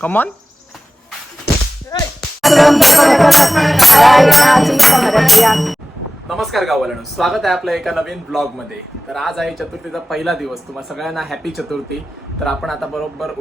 Come on नमस्कार गावाला स्वागत आहे आपल्या एका नवीन ब्लॉगमध्ये तर आज आहे चतुर्थीचा पहिला दिवस. तुम्हाला सगळ्यांना हॅपी चतुर्थी. तर आपण आता बरोबर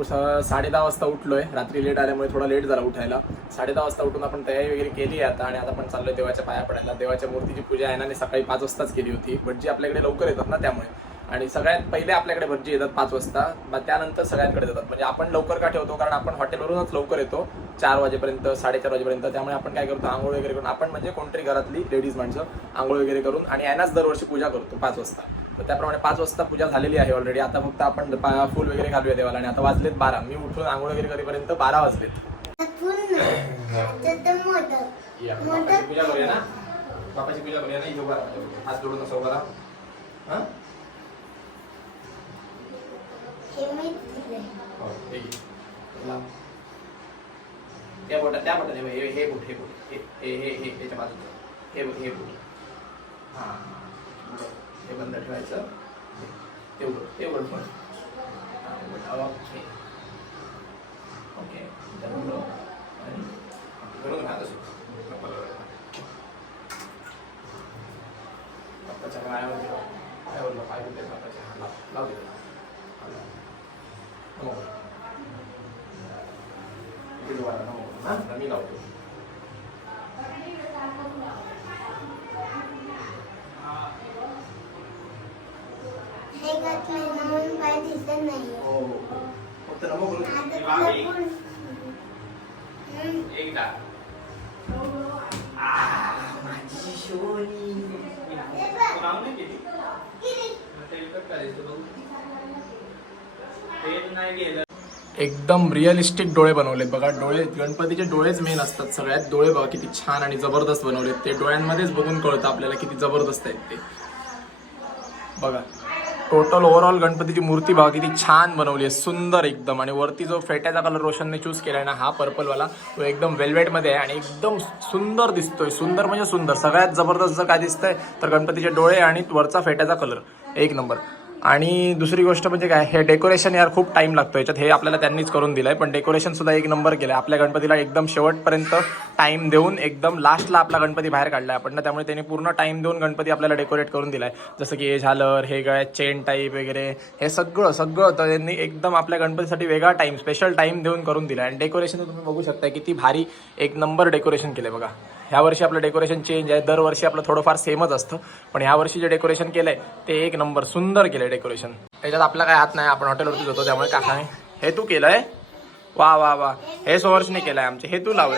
साडे दहा वाजता उठलोय. रात्री लेट आल्यामुळे थोडा लेट झाला उठायला. साडे दहा वाजता उठून आपण तयारी वगैरे केली आहे आता आणि आता आपण चाललोय देवाच्या पाया पडायला. देवाच्या मूर्तीची पूजा आहे ना सकाळी पाच वाजताच केली होती. बट जी आपल्याकडे लवकर येतात ना त्यामुळे. आणि सगळ्यात पहिले आपल्याकडे भटजी येतात पाच वाजता मग त्यानंतर सगळ्यांकडे येतात म्हणजे आपण लवकर का ठेवतो? कारण आपण हॉटेलवरूनच लवकर येतो. चार वाजेपर्यंत साडेचार वाजेपर्यंत. त्यामुळे आपण काय करतो? आंघोळ वगैरे करून आपण म्हणजे कोणतरी घरातली लेडीज माणसं आंघोळ वगैरे करून आणि यानाच दरवर्षी पूजा करतो पाच वाजता. तर त्याप्रमाणे पाच वाजता पूजा झालेली आहे ऑलरेडी आता फक्त आपण फुल वगैरे घालूया देवाला आणि आता वाजलेत बारा. मी उठून आंघोळ वगैरे करेपर्यंत बारा वाजलेत. पूजा करूया ना? बापाची पूजा करूया ना. हात जोडून असं उभा राहा. हा? हे मी दिलंय. हो, ठीक आहे. लाव. त्या बोटा त्या बोटाने हे हे बोट हे बोट हे हे हे हे त्याच्या बाजूचं हे हे बोट हां हे बंद ठेवायचं ते उघड ते उघड पण ओके ओके त्या उघड. बाप्पाच्या पायावर ठेवा. पायावर लाव, पाय दुखतात बाप्पाच्या. हा, लाव, लाव तिथं. हा, लाव. नमो. इकडे वारा, नमो. हा, मी लावतो. हे घातलंय ना म्हणून काय दिसत नाही हो, हो, हो. फक्त नमो बोलू. आता तुला पूर्ण- हम्म. एकदा. आ, माझी सोनी. हे नाही एकदम रिअलिस्टिक डोळे बनवले बघा डोळे गणपतीचे डोळेच मेन असतात सगळ्यात डोळे बघा किती छान आणि जबरदस्त बनवले ते डोळ्यांमध्येच बघून कळतं आपल्याला किती जबरदस्त आहेत ते बघा टोटल ओव्हरऑल गणपतीची मूर्ती बघा किती छान बनवली आहे. सुंदर एकदम. आणि वरती जो फेट्याचा कलर रोशनने चूज केलाय ना हा पर्पलवाला तो एकदम वेल्वेटमध्ये आहे आणि एकदम सुंदर दिसतोय. सुंदर म्हणजे सुंदर. सगळ्यात जबरदस्त जर काय दिसतंय? तर गणपतीचे डोळे आणि वरचा फेट्याचा कलर एक नंबर आणि दुसरी गोष्ट म्हणजे काय हे डेकोरेशन यार खूप टाइम लागतो याच्यात हे आपल्याला त्यांनीच करून दिलंय पण डेकोरेशन सुद्धा एक नंबर केलंय. आपल्या गणपतीला एकदम शेवटपर्यंत टाइम देऊन एकदम लास्टला आपला गणपती बाहेर काढलाय आपण. ना त्यामुळे त्यांनी पूर्ण टाइम देऊन गणपती आपल्याला डेकोरेट करून दिलाय. जसं की हे झालर हे काय चेन टाईप वगैरे हे सगळं सगळं तर त्यांनी एकदम आपल्या गणपतीसाठी वेगळा टाइम स्पेशल टाइम देऊन करून दिलाय. आणि डेकोरेशन तुम्ही बघू शकता किती भारी एक नंबर डेकोरेशन केलंय बघा. ह्या वर्षी आपलं डेकोरेशन चेंज आहे. दरवर्षी आपलं थोडंफार सेमच असतं. पण ह्या वर्षी जे डेकोरेशन केलंय ते एक नंबर सुंदर केलंय डेकोरेशन त्याच्यात आपला काय हात नाही आपण हॉटेलवरतीच होतो त्यामुळे काय हे तू केलंय? वा वा वा. हे सोवर्सने केलंय आमचे. हे तू मी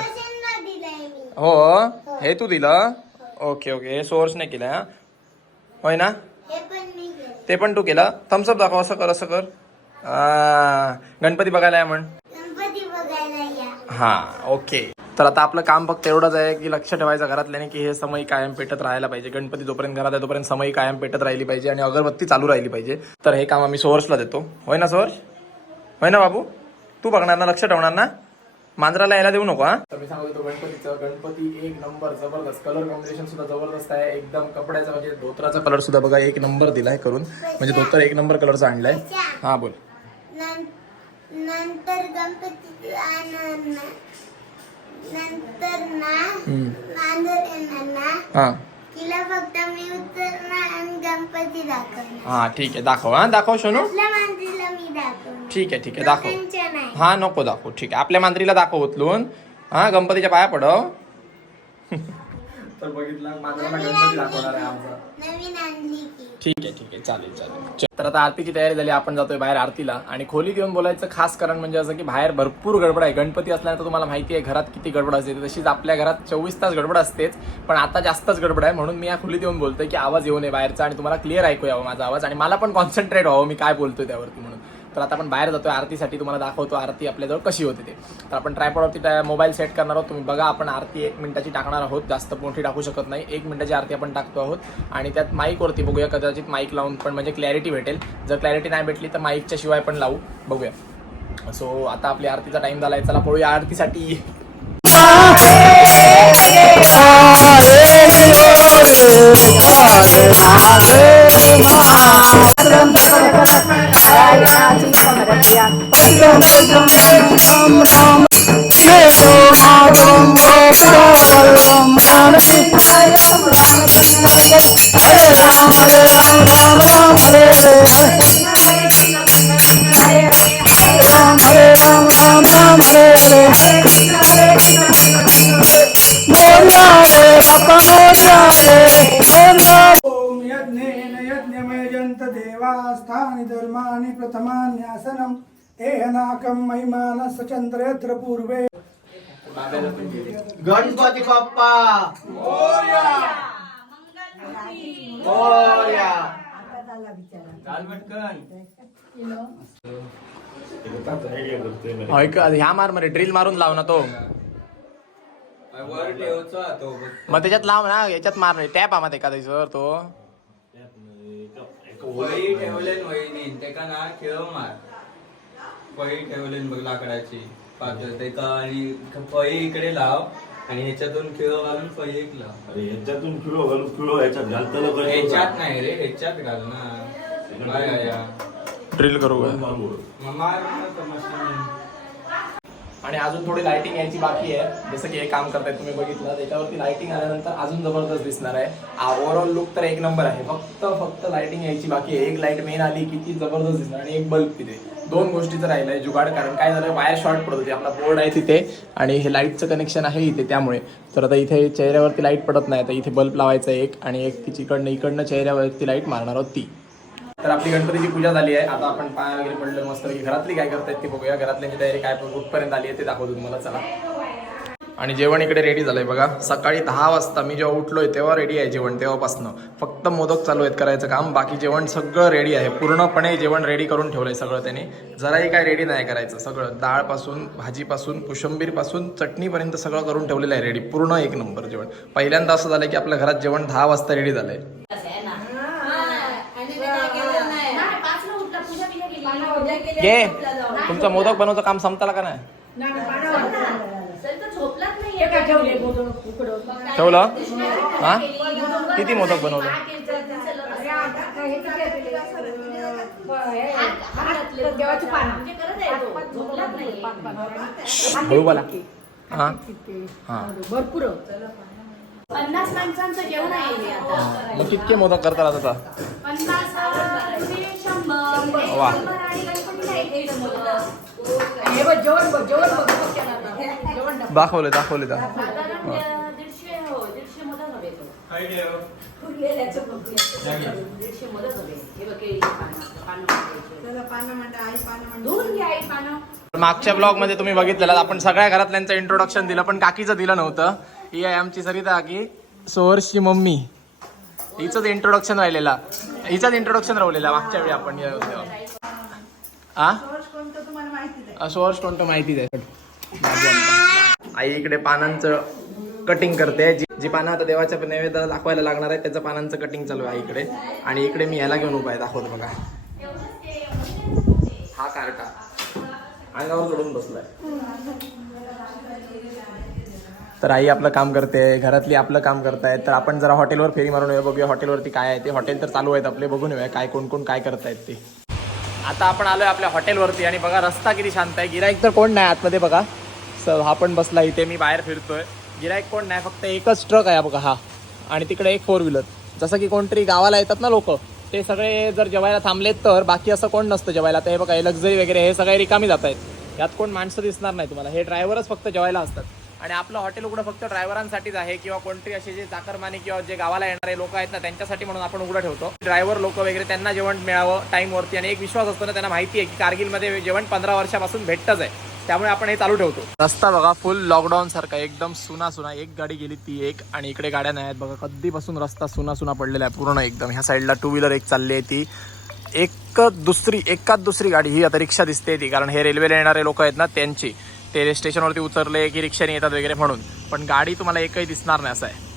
हो हे तू दिलं. Okay okay. हे सोर्सने केलं हा. होय ना? केलं ते पण तू केलं. थम्सअप दाखव असं कर असं कर. गणपती बघायला आहे म्हण. या. हा ओके. तर आता आपलं काम फक्त एवढंच आहे की लक्ष ठेवायचं घरातल्याने की हे समय कायम पेटत राहायला पाहिजे. गणपती जोपर्यंत घरात आहे तोपर्यंत समय कायम पेटत राहिली पाहिजे आणि अगरबत्ती चालू राहिली पाहिजे. तर हे काम आम्ही सोर्सला देतो. होय ना सोर्स होय ना बाबू? तू बघणार ना लक्ष ठेवणार ना? मांजराला यायला देऊ नको हा? तर मी सांगत गणपतीचं गणपती एक नंबर जबरदस्त. कलर कॉम्बिनेशन सुद्धा जबरदस्त आहे. एकदम कपड्याचा म्हणजे धोत्राचा कलर सुद्धा बघा एक नंबर दिलाय करून. म्हणजे धोतर एक नंबर कलरचा आणलाय. हा बोल. नंतर गणपती नंतर ना. मांजर येणार ना हा. तिला फक्त मी उतरणार आणि गणपती दाखवणार. हा ठीक आहे. दाखव हा दाखव सोनू. आपल्या मांजरीला मी दाखवणार. ठीक आहे ठीक आहे. दाखव. लोकांच्या नाही. हा नको दाखव. ठीक आहे. आपल्या मांजरीला दाखव उचलून. हा गणपतीच्या पाया पडव. तर बघितलं मांजराला गणपती दाखवणार आहे आमचा. नवीन आणली की. ठीक आहे ठीक आहे. चालेल चालेल. तर आता आरतीची तयारी झाली आपण जातोय बाहेर आरतीला. आणि खोलीत येऊन बोलायचं खास कारण म्हणजे असं की बाहेर भरपूर गडबड आहे. गणपती असल्यानंतर तुम्हाला माहिती आहे घरात किती गडबड असते. तशीच आपल्या घरात चोवीस तास गडबड असतेच. पण आता जास्तच गडबड आहे. म्हणून मी या खोलीत येऊन बोलतोय की आवाज येऊ नये बाहेरचा आणि तुम्हाला क्लिअर ऐकू यावं माझा आवाज. आणि मला पण कॉन्सन्ट्रेट व्हावं मी काय बोलतोय त्यावरती म्हणून. तर आता आपण बाहेर जातोय आरतीसाठी तुम्हाला दाखवतो आरती आपल्याजवळ कशी होते ते तर आपण ट्रायपॉडवरती मोबाईल सेट करणार आहोत तुम्ही बघा आपण आरती एक मिनिटाची टाकणार आहोत जास्त मोठी टाकू शकत नाही एक मिनिटाची आरती आपण टाकतो आहोत आणि त्यात माईकवरती बघूया कदाचित माईक लावून पण म्हणजे क्लॅरिटी भेटेल जर क्लॅरिटी नाही भेटली तर माईकच्या शिवाय पण लावू बघूया सो आता आपली आरतीचा टाईम झाला आहे चला पळूया आरतीसाठी ధర్మాన్ని ప్రథమాన్యాసనం ఏహనాకం మహిమానస్ చంద్రయత్ర పూర్వే. గణపతి బప్ప. ह्या मार मरे ड्रिल मारून लाव ना तो. मग त्याच्यात लाव ना याच्यात मार रे टॅप आम्हाला एका सर तो. फळी ठेवलेन वहिनी तेका ना खेळ मार. फळी ठेवलेन बघ लाकडाची. पातळ तेका आणि फळी इकडे लाव. आणि ह्याच्यातून खेळ घालून लाव अरे याच्यातून किलो घालून किलो ह्याच्यात घालताना कसं ह्याच्यात नाही रे ह्याच्यात घाल ना काय? ड्रिल करू मारू. मग मार ना तो machine. आणि अजून थोडी लाइटिंग यायची बाकी आहे. जसं की हे काम करताय तुम्ही बघितलं. त्याच्यावरती लाइटिंग आल्यानंतर अजून जबरदस्त दिसणार आहे. ओव्हरऑल लुक तर एक नंबर आहे. फक्त फक्त लाइटिंग यायची बाकी आहे. एक लाइट मेन आली की ती जबरदस्त दिसणार आणि एक बल्ब तिथे. दोन गोष्टीचं राहिलंय जुगाड. कारण काय झालं वायर शॉर्ट पडत होती. आपला बोर्ड आहे तिथे आणि हे लाईटचं कनेक्शन आहे इथे त्यामुळे. तर आता इथे चेहऱ्यावरती लाइट पडत नाही. तर इथे बल्ब लावायचा एक आणि एक तिची इकडनं इकडनं चेहऱ्यावरती लाइट मारणार आहोत ती. तर आपली गणपतीची पूजा झाली आहे. आता आपण पाया वगैरे पडलं मस्त घरातली काय करतायत ते बघूया. घरातल्यांची तयारी काय कुठपर्यंत आली आहे ते दाखवतो तुम्हाला. चला. आणि जेवण इकडे रेडी झालंय बघा. सकाळी दहा वाजता मी जेव्हा उठलोय तेव्हा रेडी आहे जेवण तेव्हापासनं. फक्त मोदक चालू आहेत करायचं काम. बाकी जेवण सगळं रेडी आहे. पूर्णपणे जेवण रेडी करून ठेवलंय सगळं त्याने. जराही काय रेडी नाही करायचं. सगळं डाळपासून भाजीपासून कोशिंबीरपासून चटणीपर्यंत सगळं करून ठेवलेलं आहे रेडी पूर्ण एक नंबर जेवण. पहिल्यांदा असं झालं की आपल्या घरात जेवण दहा वाजता रेडी झालंय. घे. तुमचं मोदक बनवचं काम संपताला का नाही? ठेवलं हा? किती मोदक बनवलं? हळू बोला. हा? हा. भरपूर. पन्नास माणसांचं जेवण आहे. हे. आता. मग कितके मोदक करता आता? पन्नास अं, तुम्ही शंभर वा. शंभर आणि गणपतीला एक एक मोदक. हे बघ, जेवण बघ, जेवण बघ, बघ त्याला आता. जेवण दाखव. दाखवले दाखवले हो हे? बघ केळीची पानं, पानं धुवून घ्या आई पानं. मागच्या ब्लॉगमध्ये तुम्ही बघितलेलं आपण सगळ्या घरातल्यांचं इंट्रोडक्शन दिलं पण काकीचं दिलं नव्हतं. ही आहे आमची सरिता काकी सोहर्षची मम्मी. हिचंच इंट्रोडक्शन राहिलेला. हिचाच इंट्रोडक्शन राहिलेला मागच्या वेळी आपण अ, सोहर्ष कोणतं माहितीच आहे. आई इकडे पानांचं कटिंग करते. जी जी पानं आता देवाच्या नैवेद्याला दाखवायला लागणार आहे त्याचं पानांचं कटिंग चालू आहे इकडे. आणि इकडे मी ह्याला घेऊन उभा आहे. दाखवतो बघा. हा कार्टा. अंगावर चढून बसलाय. तर आई आपलं काम करते घरातली आपलं काम करतायत. तर आपण जरा हॉटेलवर फेरी मारून येऊया बघूया हॉटेलवरती काय आहे ते. हॉटेल तर चालू आहेत आपले बघून येऊया काय कोण कोण काय करतायत ते. आता आपण आलोय आपल्या हॉटेलवरती आणि बघा रस्ता किती शांत आहे. गिराईक तर कोण नाही आतमध्ये बघा. सर हा पण बसला इथे मी बाहेर फिरतोय. गिराईक कोण नाही फक्त एकच ट्रक आहे बघा हा. आणि तिकडे एक फोर व्हीलर जसं की कोणतरी गावाला येतात ना लोक ते सगळे जर जेवायला थांबलेत तर बाकी असं कोण नसतं जेवायला. ते बघा हे लक्झरी वगैरे हे सगळे रिकामी जात आहेत. यात कोण माणसं दिसणार नाही तुम्हाला. हे ड्रायव्हरच फक्त जेवायला असतात. आणि आपलं हॉटेल उघडं फक्त ड्रायव्हरांसाठीच आहे किंवा कोणतरी असे जे चाकरमाने किंवा जे गावाला येणारे लोक आहेत ना त्यांच्यासाठी म्हणून आपण उघडं ठेवतो. ड्रायव्हर लोक वगैरे त्यांना जेवण मिळावं टाईमवरती आणि एक विश्वास असतो ना त्यांना माहिती आहे की कारगिलमध्ये जेवण पंधरा वर्षापासून भेटतच आहे. त्यामुळे आपण हे चालू ठेवतो. रस्ता बघा फुल लॉकडाऊन सारखा एकदम सुना सुना एक गाडी गेली ती एक आणि इकडे गाड्या नाही आहेत बघा कधीपासून रस्ता सुना सुना पडलेला आहे पूर्ण एकदम. ह्या साईडला टू व्हीलर एक चालली आहे ती. एक दुसरी एकाच दुसरी गाडी ही आता रिक्षा दिसते ती कारण हे रेल्वेला येणारे लोक आहेत ना त्यांची. ते स्टेशनवरती उतरले की रिक्षाने येतात वगैरे म्हणून. पण गाडी तुम्हाला एकही दिसणार नाही असं आहे.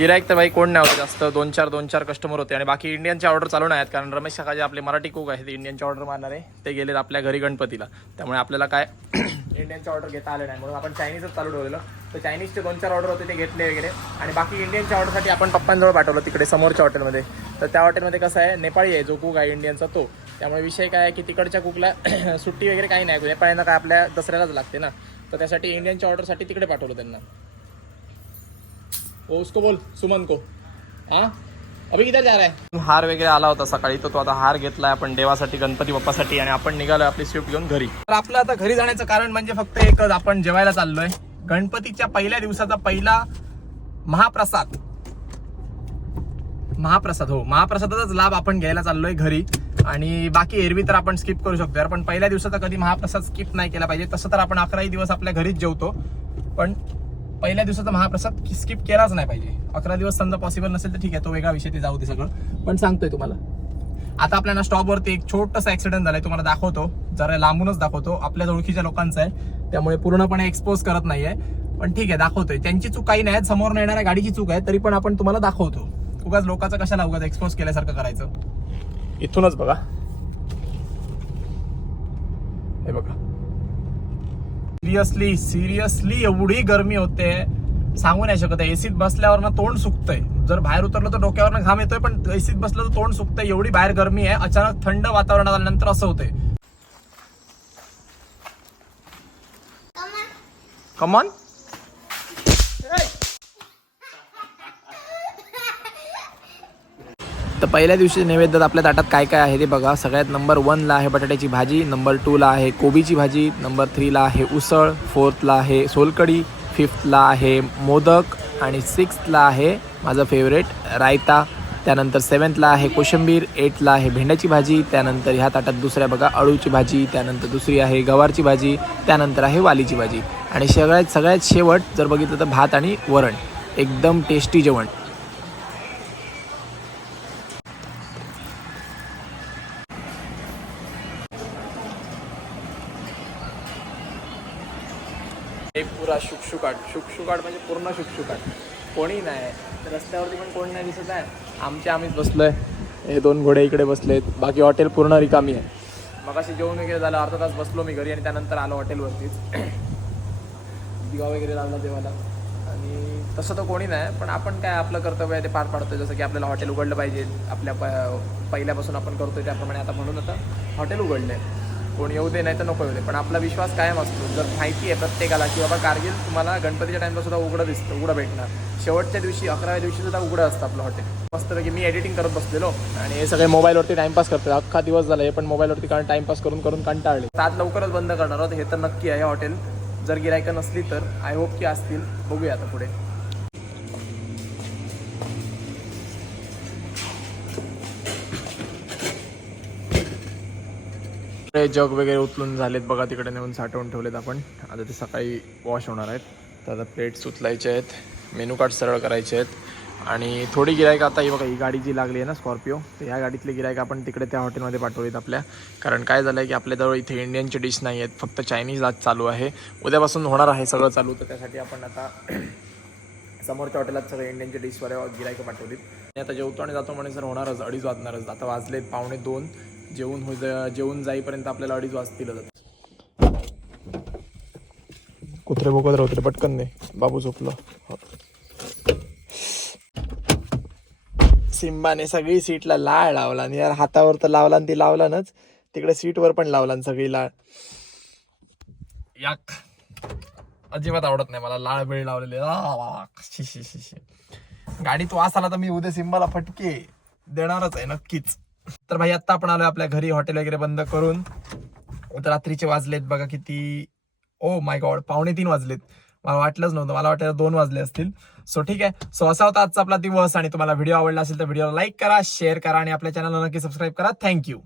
गिराईक तर बाई कोण नाही होते जास्त. दोन चार दोन चार कस्टमर होते. आणि बाकी इंडियनचे ऑर्डर चालू नाही आहेत कारण रमेश काका जे आपले मराठी कुक आहेत इंडियनचे ऑर्डर मारणारे ते गेलेत आपल्या घरी गणपतीला. त्यामुळे आपल्याला काय इंडियनचे ऑर्डर घेता आले नाही. म्हणून आपण चायनीजच चालू ठेवलेलं. तर चायनीजचे दोन चार ऑर्डर होते ते घेतले वगैरे. आणि बाकी इंडियनच्या ऑर्डरसाठी आपण पप्पांजवळ पाठवलं तिकडे समोरच्या हॉटेलमध्ये तर त्या हॉटेलमध्ये कसं आहे नेपाळी आहे जो कुक आहे इंडियनचा तो. त्यामुळे विषय काय आहे की तिकडच्या कुकला सुट्टी वगैरे काही नाही. म्हणजे नेपाळींना काय आपल्या दसऱ्यालाच लागते ना. तर त्यासाठी इंडियनच्या ऑर्डरसाठी तिकडे पाठवलं त्यांना. ओ उसको बोल सुमन को। हाँ? अभी किधर जा रहा है? हार वगैरे आला होता सकाळी तर तो आता हार घेतलाय आपण देवासाठी गणपती बाप्पासाठी आणि आपण निघालोय आपली स्विफ्ट घेऊन घरी. तर आपलं आता घरी जाण्याचं कारण म्हणजे फक्त एकच आपण जेवायला चाललोय. गणपतीच्या पहिल्या दिवसाचा पहिला महाप्रसाद. महाप्रसाद हो. महाप्रसादाचाच लाभ आपण घ्यायला चाललोय घरी. आणि बाकी एरवी तर आपण स्किप करू शकतो यार पण पहिल्या दिवसाचा कधी महाप्रसाद स्किप नाही केला पाहिजे. तसं तर आपण अकराही दिवस आपल्या घरीच जेवतो. पण पहिल्या दिवसाचा महाप्रसाद स्किप केलाच नाही पाहिजे. अकरा दिवस समजा पॉसिबल नसेल तर ठीक आहे तो वेगळा विषय ते जाऊ दे सगळं. पण सांगतोय तुम्हाला. आता आपल्याला स्टॉपवरती एक छोटंसं ऍक्सिडेंट झालाय तुम्हाला दाखवतो. जरा लांबूनच दाखवतो. आपल्या ओळखीच्या लोकांचा आहे. त्यामुळे पूर्णपणे एक्सपोज करत नाहीये. पण ठीक आहे दाखवतोय. त्यांची चूक काही नाही समोर येणाऱ्या गाडीची चूक आहे तरी पण आपण तुम्हाला दाखवतो. उगाच लोकांचं कशाला उगाच एक्सपोज केल्यासारखं करायचं? इथूनच बघा. हे बघा. सिरियसली सिरियसली एवढी गरमी होते सांगू नाही शकत. एसीत बसल्यावर ना तोंड सुकतंय. जर बाहेर उतरलं तर डोक्यावर घाम येतोय पण एसीत बसलं तर तोंड सुकतंय. एवढी बाहेर गरमी आहे अचानक थंड वातावरण आल्यानंतर असं होतंय. कमॉन तर पहिल्या दिवशी नैवेद्यात आपल्या ताटात काय काय आहे ते बघा. सगळ्यात नंबर वनला आहे बटाट्याची भाजी नंबर टूला आहे कोबीची भाजी नंबर थ्रीला आहे उसळ फोर्थला आहे सोलकढी फिफ्थला आहे मोदक आणि सिक्स्थला आहे माझं फेवरेट रायता. त्यानंतर सेवन्थला आहे कोशिंबीर एटला आहे भेंड्याची भाजी त्यानंतर ह्या ताटात दुसऱ्या बघा अळूची भाजी त्यानंतर दुसरी आहे गवारची भाजी त्यानंतर आहे वालीची भाजी. आणि सगळ्यात सगळ्यात शेवट जर बघितलं तर भात आणि वरण. एकदम टेस्टी जेवण. हे पुरा शुकशुकाट. शुकशुकाट म्हणजे पूर्ण शुकशुकाट. कोणी नाही. रस्त्यावरती पण कोणी नाही दिसत आहे. आमच्या आम्हीच बसलो आहे हे दोन घोडे इकडे बसलेत. बाकी हॉटेल पूर्ण रिकामी आहे. मग अशी जेवण वगैरे झालं अर्धा तास बसलो मी घरी आणि त्यानंतर आलो हॉटेलवरतीच दिवा वगैरे लावला देवाला. आणि तसं तर कोणी नाही पण आपण काय आपलं कर्तव्य आहे ते पार पाडतोय. जसं की आपल्याला हॉटेल उघडलं पाहिजे. आपल्या प पहिल्यापासून आपण करतोय त्याप्रमाणे. आता म्हणून आता हॉटेल उघडलं आहे कोण येऊ दे नाही तर नको येऊ दे. पण आपला विश्वास कायम असतो. जर माहिती आहे प्रत्येकाला की बाबा कारगिल तुम्हाला गणपतीच्या टाईमला सुद्धा उघडं दिसतं उघडं भेटणार. शेवटच्या दिवशी अकराव्या दिवशी सुद्धा उघडं असतं आपलं हॉटेल. मस्त की मी एडिटिंग करत बसलेलो आणि हे सगळे मोबाईलवरती टाइमपास करतो अख्खा दिवस झाला हे पण मोबाईलवरती कारण टाइमपास करून करून कंटाळले. आज लवकरच बंद करणार आहोत. हे तर नक्की आहे हॉटेल. जर गिरायकं नसली तर आय होप की असतील. बघूया आता पुढे. ते जग वगैरे उचलून झालेत बघा तिकडे नेऊन साठवून ठेवलेत आपण. आता ते सकाळी वॉश होणार आहेत. तर आता प्लेट्स उचलायचे आहेत मेनू कार्ड सरळ करायचे आहेत. आणि थोडी गिरायक आता ही बघा ही गाडी जी लागली आहे ना स्कॉर्पिओ तर ह्या गाडीतली गिरायक आपण तिकडे त्या हॉटेलमध्ये पाठवलीत आपल्या. कारण काय झालं आहे की आपल्याजवळ इथे इंडियनचे डिश नाही आहेत फक्त चायनीज आज चालू आहे. उद्यापासून होणार आहे सगळं चालू तर त्यासाठी आपण आता समोरच्या हॉटेलात सगळे इंडियनचे डिशवर गिरायकं पाठवलीत. आणि आता जेवतो आणि जातो म्हणे सर होणारच अडीच वाजणारच. आता वाजलेत पावणे दोन. जेवून हो जेवून जाईपर्यंत आपल्याला अडीच वाजतीलच कुत्रे बोकत राहते पटकन नाही बाबू झोपलो. सिम्बाने सगळी सीटला लाळ लावला आणि यार हातावर तर लावला आणि ती लावलानच तिकडे सीटवर पण लावला आणि सगळी लाळ. याक. अजिबात आवडत नाही मला लाळ बेळ लावलेली. शी शी शी गाडीत वास आला तर मी उद्या सिम्बाला फटके. देणारच आहे नक्कीच. तर भाई आत्ता आपण आलोय आपल्या घरी हॉटेल वगैरे बंद करून. रात्रीचे वाजलेत बघा किती. ओ माय गॉड पावणे तीन वाजलेत. मला वाटलंच नव्हतं मला वाटलं दोन वाजले असतील. सो ठीक आहे. सो असा होता आजचा आपला दिवस. आणि तुम्हाला व्हिडिओ आवडला असेल तर व्हिडिओला लाईक करा शेअर करा आणि आपल्या चॅनलला नक्की सबस्क्राईब करा. थँक्यू